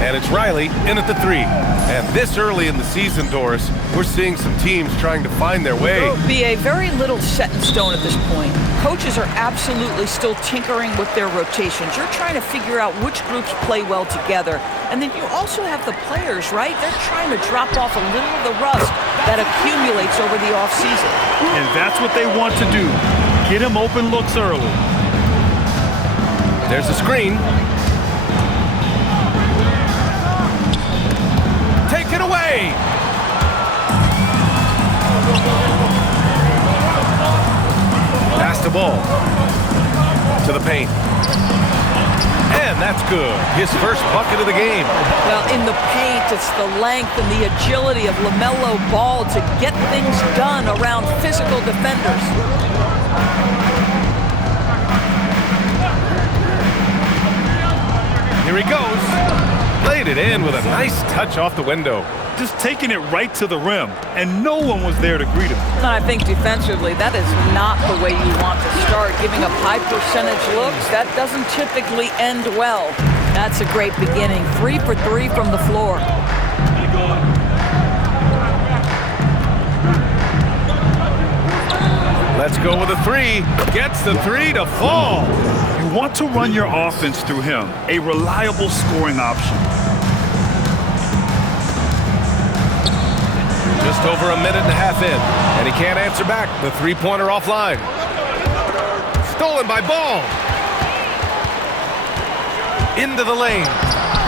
And it's Riley in at the 3. And this early in the season, Doris, we're seeing some teams trying to find their way. There will be a very little set in stone at this point. Coaches are absolutely still tinkering with their rotations. You're trying to figure out which groups play well together. And then you also have the players, right? They're trying to drop off a little of the rust that accumulates over the offseason. And that's what they want to do. Get him open looks early. There's a screen. Take it away. Pass the ball to the paint. And that's good. His first bucket of the game. Well, in the paint, it's the length and the agility of LaMelo Ball to get things done around physical defenders. Here he goes. Played it in with a nice touch off the window. Just taking it right to the rim, and no one was there to greet him. And I think defensively, that is not the way you want to start. Giving up high percentage looks, that doesn't typically end well. That's a great beginning. 3 for 3 from the floor. Let's go with a 3. Gets the 3 to fall. You want to run your offense through him, a reliable scoring option. Just over a minute and a half in, and he can't answer back. The three-pointer offline. Stolen by Ball. Into the lane.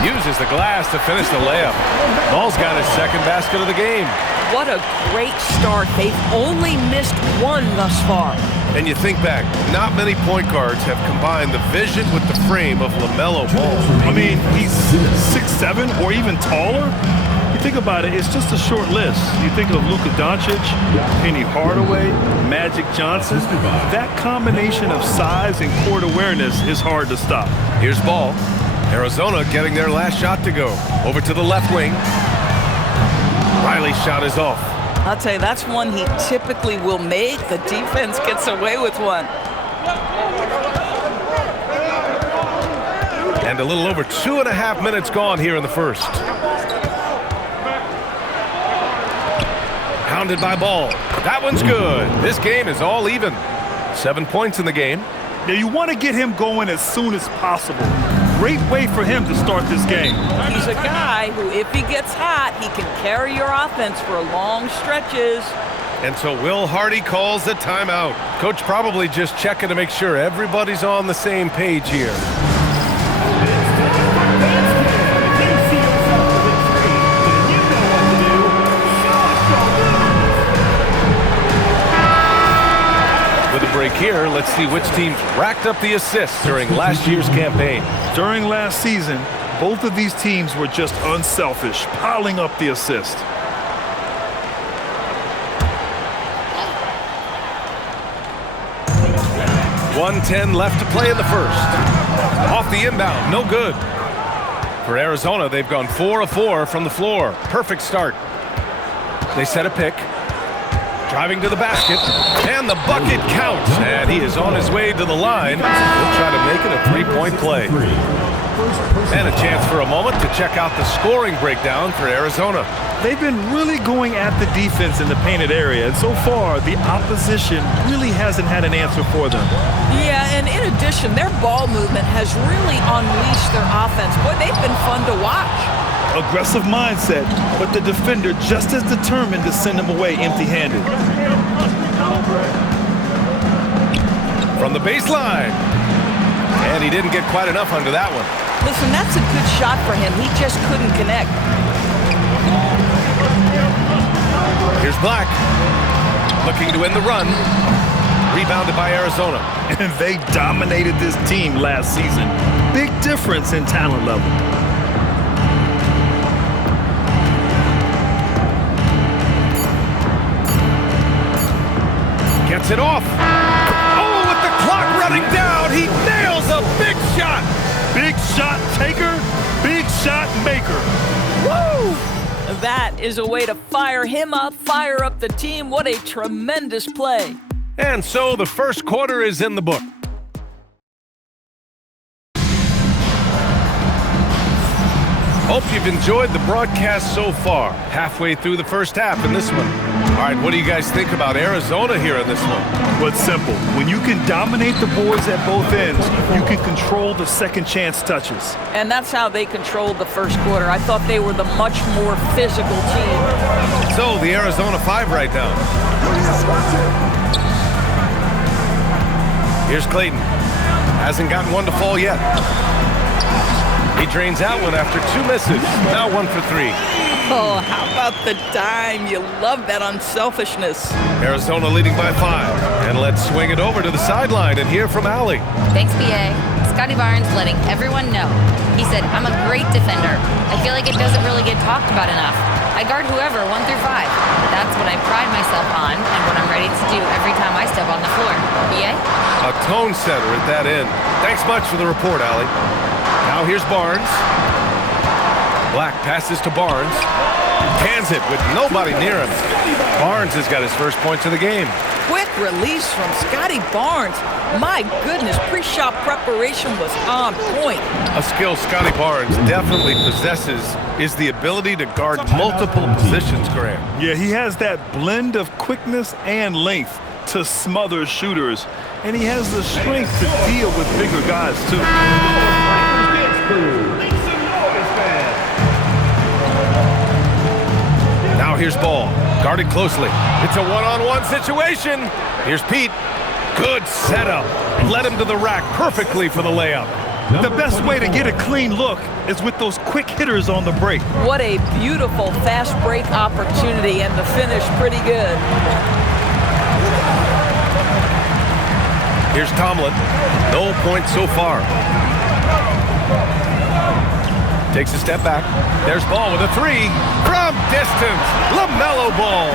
Uses the glass to finish the layup. Ball's got his second basket of the game. What a great start. They've only missed one thus far. And you think back, not many point guards have combined the vision with the frame of LaMelo Ball. I mean, he's 6'7" or even taller. You think about it, it's just a short list. You think of Luka Doncic, Penny Hardaway, Magic Johnson. That combination of size and court awareness is hard to stop. Here's Ball. Arizona getting their last shot to go. Over to the left wing. Riley's shot is off. I'll tell you, that's one he typically will make. The defense gets away with one. And a little over 2.5 minutes gone here in the first. Pounded by Ball. That one's good. This game is all even. 7 points in the game. Now you want to get him going as soon as possible. Great way for him to start this game. He's a guy who, if he gets hot, he can carry your offense for long stretches. And so Will Hardy calls the timeout. Coach probably just checking to make sure everybody's on the same page here. With a break here, let's see which teams racked up the assists during last year's campaign. During last season, both of these teams were just unselfish, piling up the assist. .110 left to play in the first. Off the inbound, no good. For Arizona, they've gone 4 of 4 from the floor. Perfect start. They set a pick. Driving to the basket, and the bucket counts. And he is on his way to the line. He'll try to make it a three-point play. And a chance for a moment to check out the scoring breakdown for Arizona. They've been really going at the defense in the painted area, and so far, the opposition really hasn't had an answer for them. Yeah, and in addition, their ball movement has really unleashed their offense. Boy, they've been fun to watch. Aggressive mindset, but the defender just as determined to send him away empty-handed. From the baseline. And he didn't get quite enough under that one. Listen, that's a good shot for him. He just couldn't connect. Here's Black. Looking to end the run. Rebounded by Arizona. And they dominated this team last season. Big difference in talent level. Gets it off. Oh, with the clock running down, he nails a big shot. Big shot taker, big shot maker. Woo! That is a way to fire him up, fire up the team. What a tremendous play. And so the first quarter is in the book. Hope you've enjoyed the broadcast so far. Halfway through the first half in this one. All right, what do you guys think about Arizona here in this one? Well, it's simple. When you can dominate the boards at both ends, you can control the second chance touches. And that's how they controlled the first quarter. I thought they were the much more physical team. So, the Arizona 5 right now. Here's Clayton. Hasn't gotten one to fall yet. He drains that one after 2 misses. Now 1 for 3. Oh, how about the dime? You love that unselfishness. Arizona leading by 5. And let's swing it over to the sideline and hear from Allie. Thanks, BA. Scotty Barnes letting everyone know. He said, I'm a great defender. I feel like it doesn't really get talked about enough. I guard whoever, 1 through 5. That's what I pride myself on and what I'm ready to do every time I step on the floor. BA? A tone setter at that end. Thanks much for the report, Allie. Now here's Barnes. Black passes to Barnes. Cans it with nobody near him. Barnes has got his first points of the game. Quick release from Scotty Barnes. My goodness, pre-shot preparation was on point. A skill Scotty Barnes definitely possesses is the ability to guard multiple positions, Graham. Yeah, he has that blend of quickness and length to smother shooters. And he has the strength to deal with bigger guys, too. Now here's Ball. Guarded closely. It's a one-on-one situation. Here's Pete. Good setup. Led him to the rack perfectly for the layup. The best way to get a clean look is with those quick hitters on the break. What a beautiful fast break opportunity, and the finish pretty good. Here's Tomlin. No points so far. Takes a step back. There's Ball with a 3 from distance. LaMelo Ball.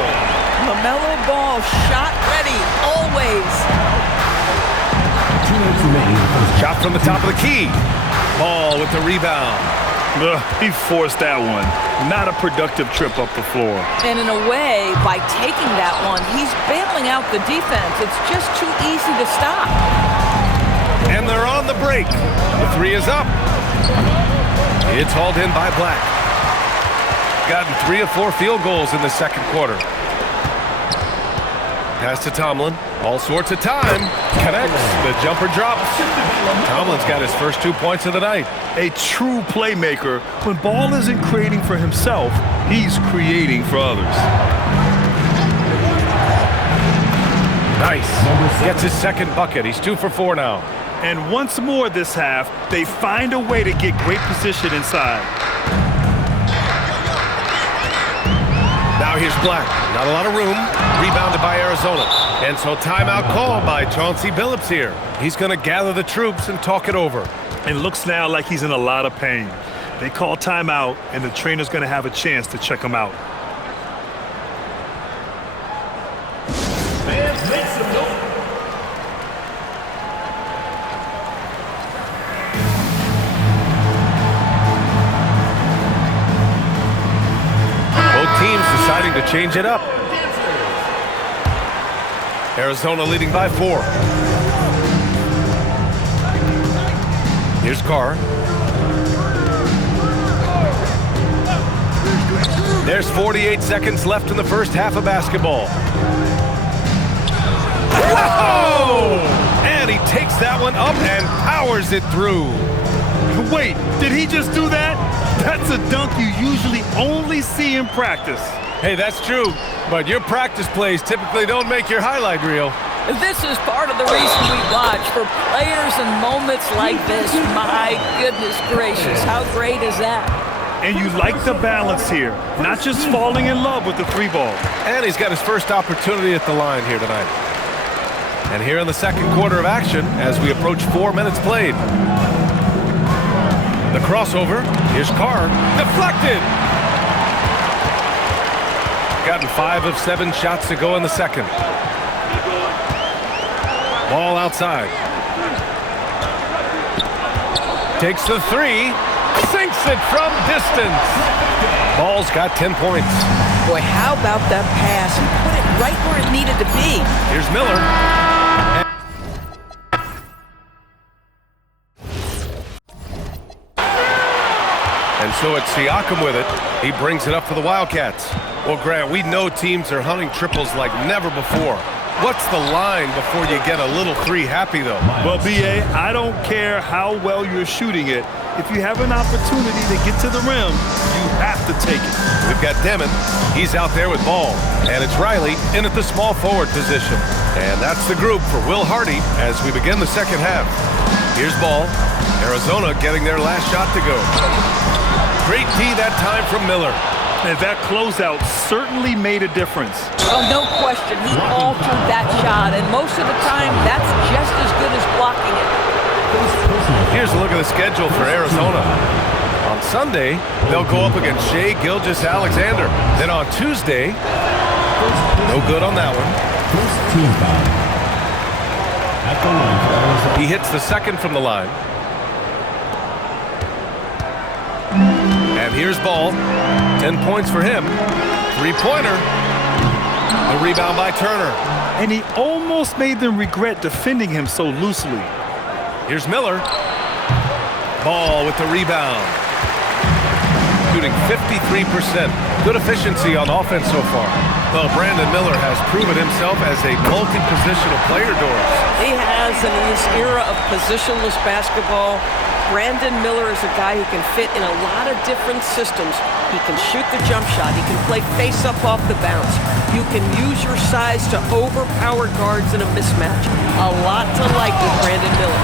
LaMelo Ball shot ready, always. Shot from the top of the key. Ball with the rebound. He forced that one. Not a productive trip up the floor. And in a way, by taking that one, he's bailing out the defense. It's just too easy to stop. And they're on the break. The 3 is up. It's hauled in by Black. Gotten 3 of 4 field goals in the second quarter. Pass to Tomlin. All sorts of time. Connects. The jumper drops. Tomlin's got his first 2 points of the night. A true playmaker. When Ball isn't creating for himself, he's creating for others. Nice. Gets his second bucket. He's 2 for 4 now. And once more this half, they find a way to get great position inside. Now here's Black. Not a lot of room. Rebounded by Arizona. And so timeout called by Chauncey Billups here. He's going to gather the troops and talk it over. It looks now like he's in a lot of pain. They call timeout, and the trainer's going to have a chance to check him out. Deciding to change it up. Arizona leading by 4. Here's Carr. There's 48 seconds left in the first half of basketball. Whoa! And he takes that one up and powers it through. Wait, did he just do that? That's a dunk you usually only see in practice. Hey, that's true, but your practice plays typically don't make your highlight reel. This is part of the reason we watch, for players in moments like this. My goodness gracious, how great is that? And you like the balance here, not just falling in love with the 3 ball. And he's got his first opportunity at the line here tonight. And here in the second quarter of action, as we approach 4 minutes played. The crossover, here's Carr, deflected! Gotten 5 of 7 shots to go in the second. Ball outside. Takes the 3, sinks it from distance. Ball's got 10 points. Boy, how about that pass? He put it right where it needed to be. Here's Miller. And so it's Siakam with it. He brings it up for the Wildcats. Well, Grant, we know teams are hunting triples like never before. What's the line before you get a little three happy, though? Well, B.A., I don't care how well you're shooting it. If you have an opportunity to get to the rim, you have to take it. We've got Demon. He's out there with ball. And it's Riley in at the small forward position. And that's the group for Will Hardy as we begin the second half. Here's ball. Arizona getting their last shot to go. Great D that time from Miller. And that closeout certainly made a difference. Oh, no question. He altered that shot, and most of the time, that's just as good as blocking it. Here's a look at the schedule for Arizona. On Sunday, they'll go up against Shai Gilgeous-Alexander. Then on Tuesday, no good on that one. He hits the second from the line. And here's ball. 10 points for him. Three-pointer. The rebound by Turner. And he almost made them regret defending him so loosely. Here's Miller. Ball with the rebound. Shooting 53%. Good efficiency on offense so far. Well, Brandon Miller has proven himself as a multi-positional player, Doris. He has, and in this era of positionless basketball, Brandon Miller is a guy who can fit in a lot of different systems. He can shoot the jump shot. He can play face-up off the bounce. You can use your size to overpower guards in a mismatch. A lot to like with Brandon Miller.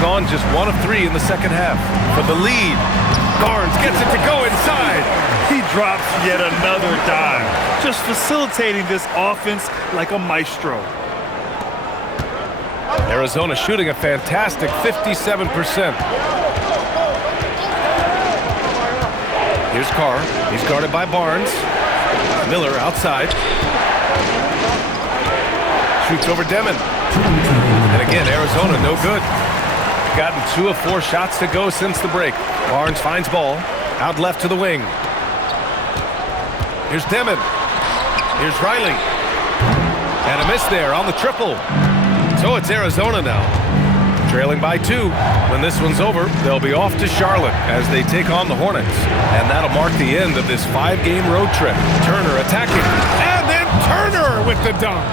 Gone just 1 of 3 in the second half. For the lead, Barnes gets it to go inside. He drops yet another dime, just facilitating this offense like a maestro. Arizona shooting a fantastic 57%. Here's Carr. He's guarded by Barnes. Miller outside. Shoots over Demon. And again, Arizona no good. Gotten 2 of 4 shots to go since the break. Barnes finds ball. Out left to the wing. Here's Demon. Here's Riley. And a miss there on the triple. So it's Arizona now, trailing by 2. When this one's over, they'll be off to Charlotte as they take on the Hornets. And that'll mark the end of this 5-game road trip. Turner attacking, and then Turner with the dunk.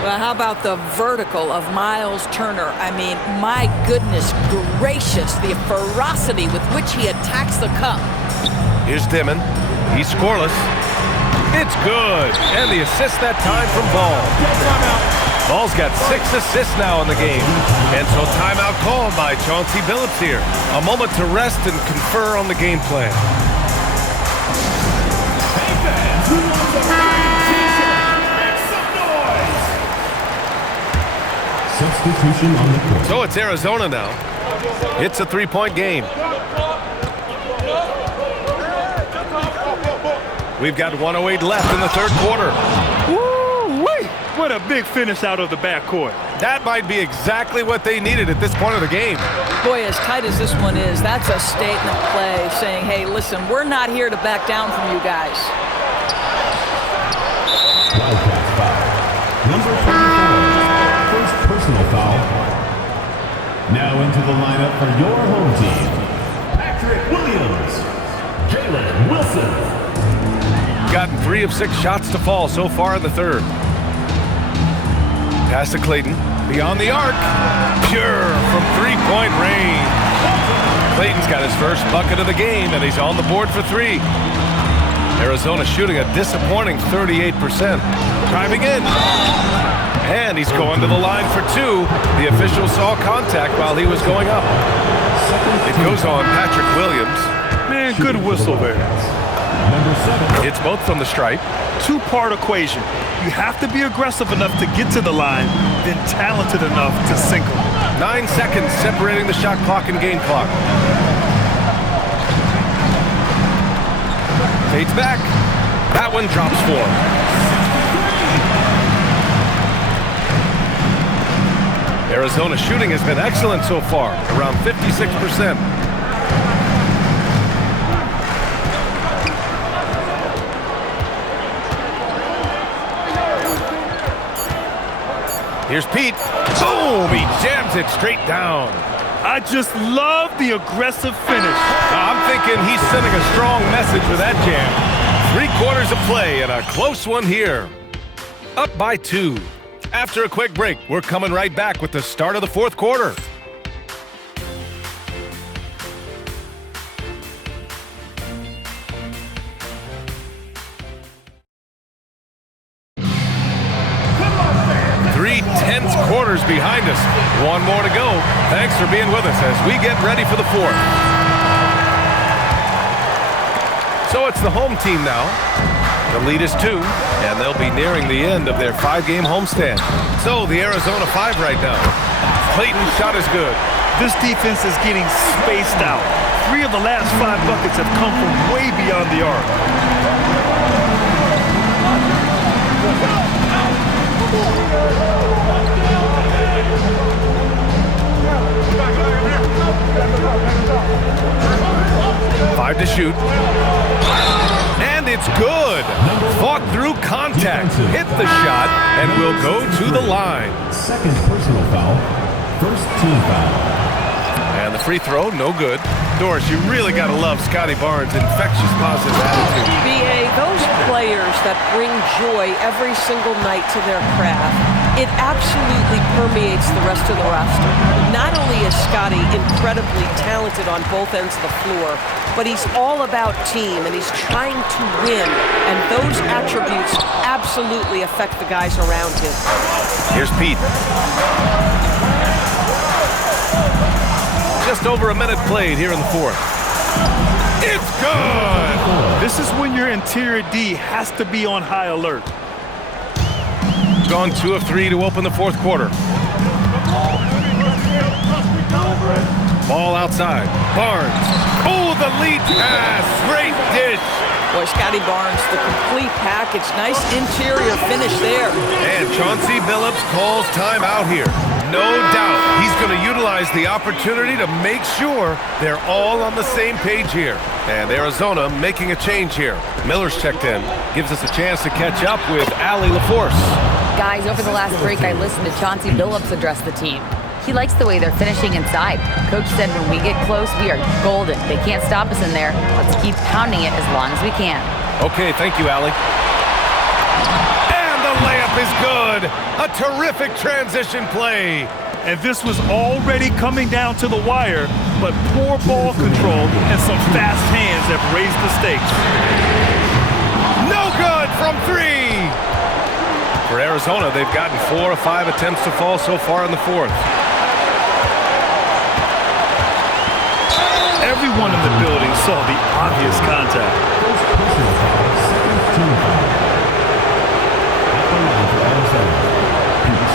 Well, how about the vertical of Miles Turner? I mean, my goodness gracious, the ferocity with which he attacks the cup. Here's Dimon. He's scoreless. It's good. And the assist that time from Ball. Ball's got 6 assists now in the game. And so timeout called by Chauncey Billups here. A moment to rest and confer on the game plan. Substitution on the court. So it's Arizona now. It's a 3-point game. We've got 1:08 left in the third quarter. Woo-wee! What a big finish out of the backcourt. That might be exactly what they needed at this point of the game. Boy, as tight as this one is, that's a statement play saying, hey, listen, we're not here to back down from you guys. Wildcats foul. Number 24. First personal foul. Now into the lineup for your home team. Patrick Williams. Jalen Wilson. Gotten 3 of 6 shots to fall so far in the third. Pass to Clayton. Beyond the arc. Pure from 3-point range. Clayton's got his first bucket of the game, and he's on the board for 3. Arizona shooting a disappointing 38%. Driving in. And he's going to the line for 2. The official saw contact while he was going up. It goes on Patrick Williams. Man, good whistle there. Number 7. It's both from the stripe. 2-part equation. You have to be aggressive enough to get to the line, then talented enough to sink them. 9 seconds separating the shot clock and game clock. Fades back. That one drops 4. Arizona shooting has been excellent so far, around 56%. Here's Pete. Boom! He jams it straight down. I just love the aggressive finish. I'm thinking he's sending a strong message with that jam. 3 quarters of play and a close one here. Up by 2. After a quick break, we're coming right back with the start of the 4th quarter. Three tense quarters behind us. 1 more to go. Thanks for being with us as we get ready for the 4th. So it's the home team now. The lead is 2, and they'll be nearing the end of their 5-game homestand. So the Arizona 5 right now. Clayton's shot is good. This defense is getting spaced out. 3 of the last 5 buckets have come from way beyond the arc. Five to shoot. And it's good. Fought through contact. Hit the shot and will go to the line. Second personal foul. First team foul. And the free throw, no good. Doris, you really got to love Scotty Barnes' infectious positive attitude. B.A., those players that bring joy every single night to their craft, it absolutely permeates the rest of the roster. Not only is Scotty incredibly talented on both ends of the floor, but he's all about team, and he's trying to win. And those attributes absolutely affect the guys around him. Here's Pete. Just over a minute played here in the 4th. It's good! This is when your interior D has to be on high alert. Gone 2 of 3 to open the 4th quarter. Ball outside. Barnes. Oh, the lead pass. Great dish. Boy, Scotty Barnes, the complete package. Nice interior finish there. And Chauncey Billups calls timeout here. No doubt he's going to utilize the opportunity to make sure they're all on the same page here. And Arizona making a change here. Miller's checked in. Gives us a chance to catch up with Allie LaForce. Guys, over the last break, I listened to Chauncey Billups address the team. He likes the way they're finishing inside. Coach said when we get close, we are golden. They can't stop us in there. Let's keep pounding it as long as we can. Okay, thank you, Allie. And the layup is good. A terrific transition play. And this was already coming down to the wire, but poor ball control and some fast hands have raised the stakes. No good from 3. For Arizona, they've gotten 4 of 5 attempts to fall so far in the 4th. Everyone in the building saw the obvious contact. First personal foul. Second team foul. At the line for Arizona. Pete.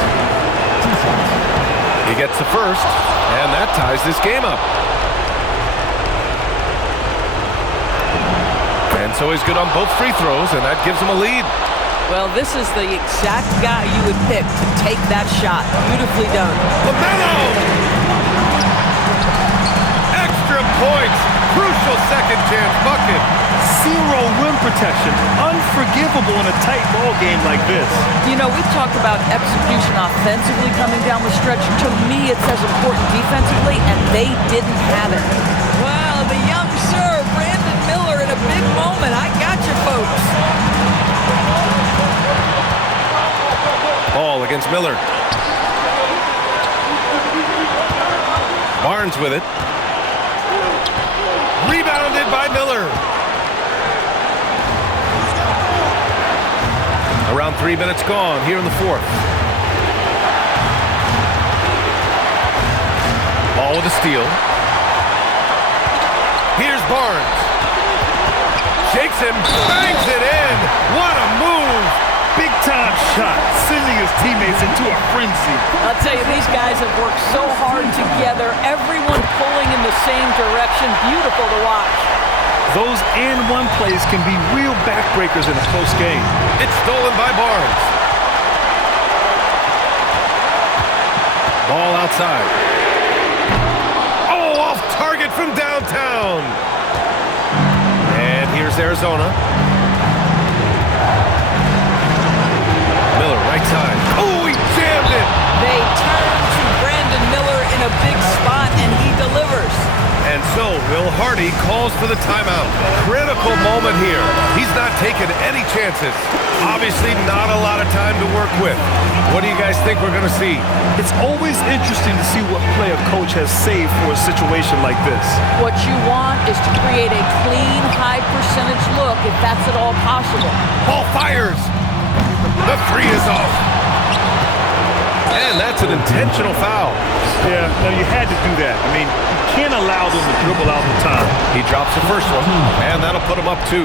2 shots. He gets the first, and that ties this game up. And so he's good on both free throws, and that gives him a lead. Well, this is the exact guy you would pick to take that shot. Beautifully done. LaMelo! Extra points. Crucial second chance bucket. 0 rim protection. Unforgivable in a tight ball game like this. You know, we've talked about execution offensively coming down the stretch. To me, it's as important defensively, and they didn't have it. Wow, the young sir, Brandon Miller, in a big moment. I got you, folks. Ball against Miller. Barnes with it. Rebounded by Miller. Around 3 minutes gone here in the 4th. Ball with a steal. Here's Barnes. Shakes him, bangs it in. What a move. Big-time shot, sending his teammates into a frenzy. I'll tell you, these guys have worked so hard together. Everyone pulling in the same direction. Beautiful to watch. Those and-one plays can be real backbreakers in a close game. It's stolen by Barnes. Ball outside. Oh, off target from downtown. And here's Arizona. Miller, right side. Oh, he jammed it. They turn to Brandon Miller in a big spot, and he And so Will Hardy calls for the timeout. Critical moment here. He's not taking any chances. Obviously not a lot of time to work with. What do you guys think we're going to see? It's always interesting to see what play a coach has saved for a situation like this. What you want is to create a clean, high-percentage look if that's at all possible. Ball fires. The three is off. And that's an intentional foul. Yeah, no, you had to do that. I mean, you can't allow them to dribble out the time. He drops the first one, and that'll put him up 2.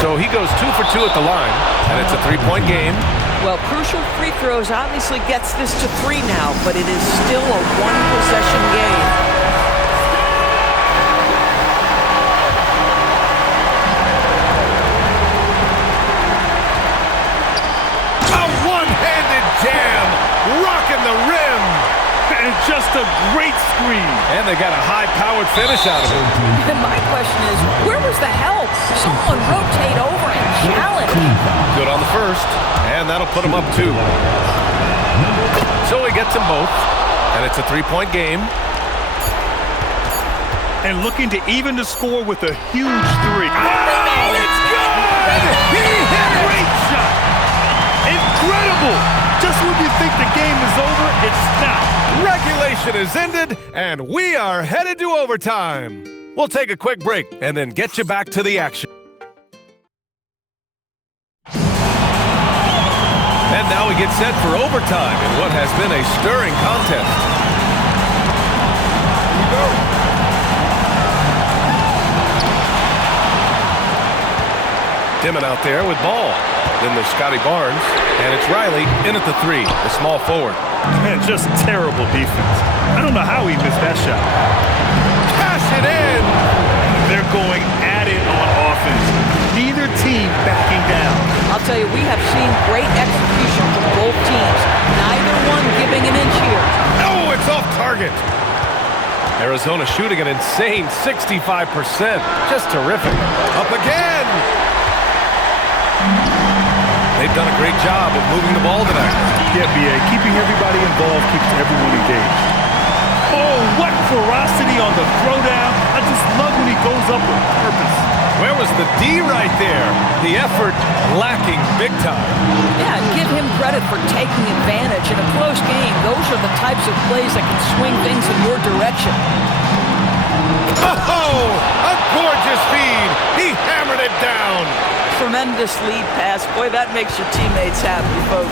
So he goes 2 for 2 at the line, and it's a 3-point game. Well, crucial free throws obviously gets this to 3 now, but it is still a one-possession game. A one-handed jam, rocking the rim. And just a great screen. And they got a high-powered finish out of it. And my question is, where was the help? Someone rotate over and challenge. Good on the first, and that'll put him up 2. So he gets them both, and it's a 3-point game. And looking to even the score with a huge 3. Oh, it's good! He hit it! Great shot! Incredible! Just when you think the game is over, it's not. Regulation is ended, and we are headed to overtime. We'll take a quick break and then get you back to the action. And now we get set for overtime in what has been a stirring contest. Here we go. Dimon out there with ball. Then there's Scotty Barnes, and it's Riley in at the 3, the small forward. Man, just terrible defense. I don't know how he missed that shot. Cash it in! They're going at it on offense. Neither team backing down. I'll tell you, we have seen great execution from both teams. Neither one giving an inch here. Oh, it's off target. Arizona shooting an insane 65%. Just terrific. Up again. They've done a great job of moving the ball tonight. Yeah, B.A. Keeping everybody involved keeps everyone engaged. Oh, what ferocity on the throwdown. I just love when he goes up with purpose. Where was the D right there? The effort lacking big time. Yeah, and give him credit for taking advantage. In a close game, those are the types of plays that can swing things in your direction. Oh, a gorgeous feed. He hammered it down. Tremendous lead pass. Boy, that makes your teammates happy, folks.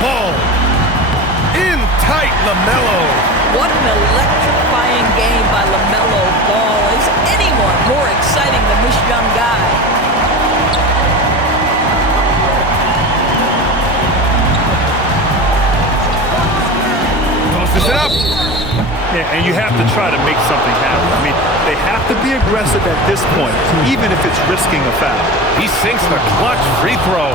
Ball. In tight, LaMelo. What an electrifying game by LaMelo Ball. Is anyone more exciting than this young guy? Tosses it up. Yeah, and you have to try to make something happen. I mean, they have to be aggressive at this point, even if it's risking a foul. He sinks the clutch free throw.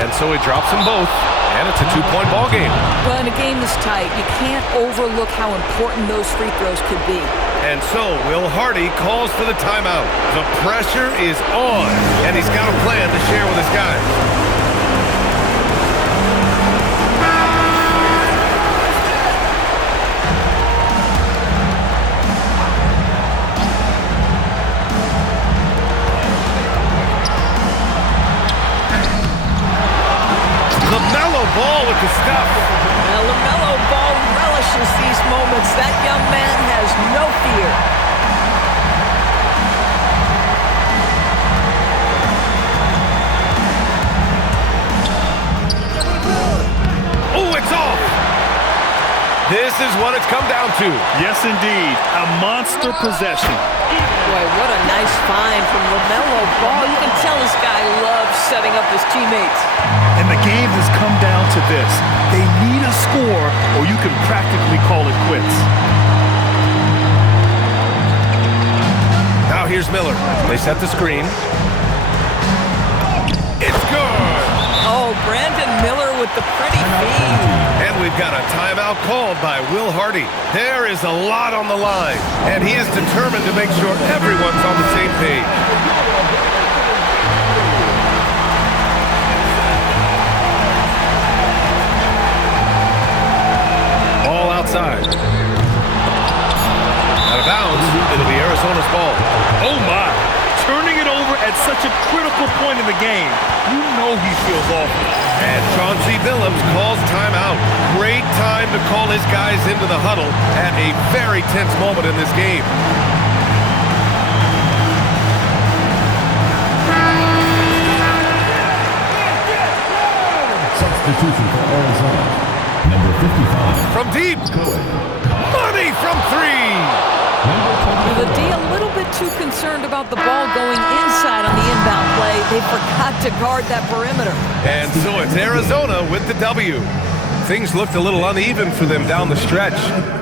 And so he drops them both, and it's a 2-point ball game. Well, in a game this tight, you can't overlook how important those free throws could be. And so Will Hardy calls for the timeout. The pressure is on, and he's got a plan to share with his guys. LaMelo Ball with the stuff. Now, LaMelo Ball relishes these moments. That young man has no fear. Oh, it's off. This is what it's come down to. Yes, indeed. A monster possession. Boy, what a nice find from LaMelo Ball. You can tell this guy loves setting up his teammates. And the game has come down to this. They need a score, or you can practically call it quits. Now here's Miller. They set the screen. It's good. Oh, Brandon Miller with the pretty feed. And we've got a timeout called by Will Hardy. There is a lot on the line, and he is determined to make sure everyone's on the same page. side. Out of bounds, it'll be Arizona's ball. Oh my! Turning it over at such a critical point in the game. You know he feels awful. And Chauncey Billups calls timeout. Great time to call his guys into the huddle at a very tense moment in this game. Substitution for Arizona. Number 55. From deep. Money from three. The D a little bit too concerned about the ball going inside on the inbound play. They forgot to guard that perimeter. And so it's Arizona with the W. Things looked a little uneven for them down the stretch.